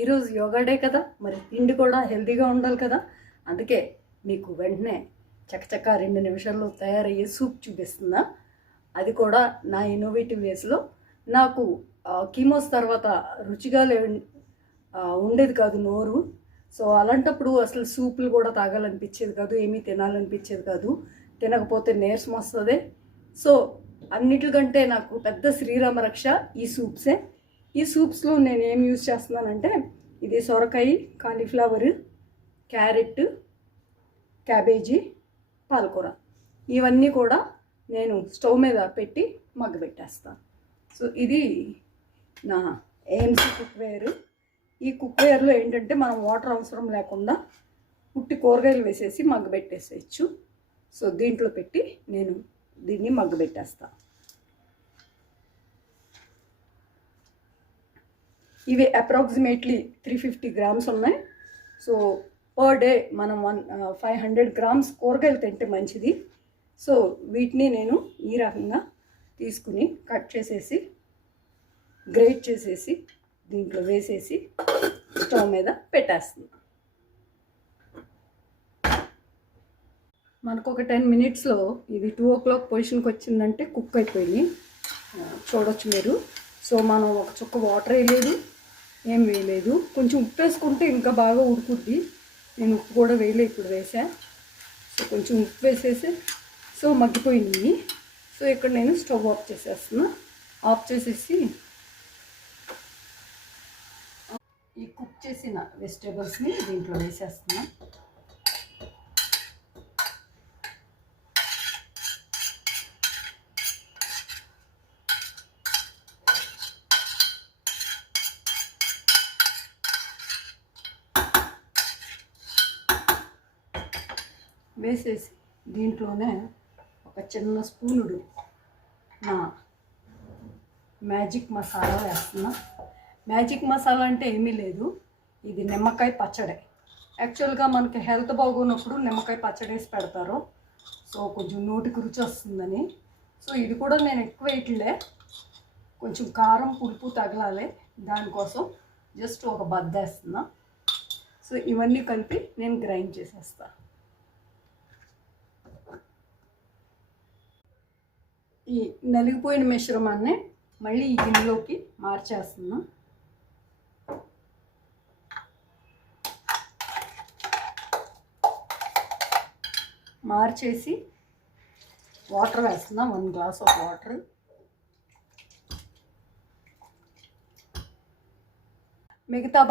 ఈరోజు యోగా డే కదా మరి తిండి కూడా హెల్తీగా ఉండాలి కదా. అందుకే మీకు వెంటనే చకచక రెండు నిమిషాల్లో తయారయ్యే సూప్ చూపిస్తున్నా. అది కూడా నా ఇన్నోవేటివ్ వేస్లో నాకు కీమోస్ తర్వాత రుచిగా లే ఉండేది కాదు నోరు. సో అలాంటప్పుడు అసలు సూపులు కూడా తాగాలనిపించేది కాదు ఏమీ తినాలనిపించేది కాదు. తినకపోతే నీరసం వస్తుంది. సో అన్నిటికంటే నాకు పెద్ద శ్రీరామ రక్ష ఈ సూప్సే. ఈ సూప్స్లో నేను ఏం యూజ్ చేస్తున్నానంటే ఇది సొరకాయ కాలీఫ్లవర్ క్యారెట్ క్యాబేజీ పాలకూర. ఇవన్నీ కూడా నేను స్టవ్ మీద పెట్టి మగ్గబెట్టేస్తాను సో ఇది నా ఏఎంసీ కుక్వేర్ ఈ కుక్వేర్లో ఏంటంటే మనం వాటర్ అవసరం లేకుండా పుట్టి కూరగాయలు వేసేసి మగ్గబెట్టేసేయచ్చు సో దీంట్లో పెట్టి నేను దీన్ని మగ్గబెట్టేస్తాను ఇవి అప్రాక్సిమేట్లీ త్రీ ఫిఫ్టీ గ్రామ్స్ ఉన్నాయి. సో పర్ డే మనం వన్ ఫైవ్ హండ్రెడ్ గ్రామ్స్ కూరగాయలు తింటే మంచిది. సో వీటిని నేను ఈ రకంగా తీసుకుని కట్ చేసేసి గ్రేట్ చేసేసి దీంట్లో వేసేసి స్టవ్ మీద పెట్టేస్తుంది మనకు ఒక టెన్ మినిట్స్లో ఇది టూ ఓ క్లాక్ పొజిషన్కి వచ్చిందంటే కుక్ అయిపోయింది. చూడొచ్చు మీరు. సో మనం ఒక చుక్క వాటర్ వేయలేదు. ఏం వేయలేదు. కొంచెం ఉప్పు వేసుకుంటే ఇంకా బాగా ఉడుకుద్ది నేను ఉప్పు కూడా వేయలే ఇప్పుడు వేసా. సో కొంచెం ఉప్పు వేసేసి సో మగ్గిపోయింది. సో ఇక్కడ నేను స్టవ్ ఆఫ్ చేసేస్తున్నా. ఆఫ్ చేసేసి ఈ కుక్ చేసిన వెజిటేబుల్స్ని దీంట్లో వేసేస్తున్నాను వేసేసి దీంట్లోనే ఒక చిన్న స్పూనుడు నా మ్యాజిక్ మసాలా వేస్తున్నా. మ్యాజిక్ మసాలా అంటే ఏమీ లేదు. ఇది నిమ్మకాయ పచ్చడి. యాక్చువల్గా మనకి హెల్త్ బాగున్నప్పుడు నిమ్మకాయ పచ్చడి వేసి పెడతారు. సో కొంచెం నోటికి రుచి వస్తుందని. సో ఇది కూడా నేను ఎక్కువ వేయట్లే. కొంచెం కారం పులుపు తగలాలి. దానికోసం జస్ట్ ఒక బద్ద వేస్తున్నా. సో ఇవన్నీ కలిపి నేను గ్రైండ్ చేసేస్తాను ఈ నలిగిపోయిన మిశ్రమాన్ని మళ్ళీ ఈ గిన్నెలోకి మార్చేస్తున్నా. మార్చేసి వాటర్ వేస్తున్నా. One glass of water. మిగతా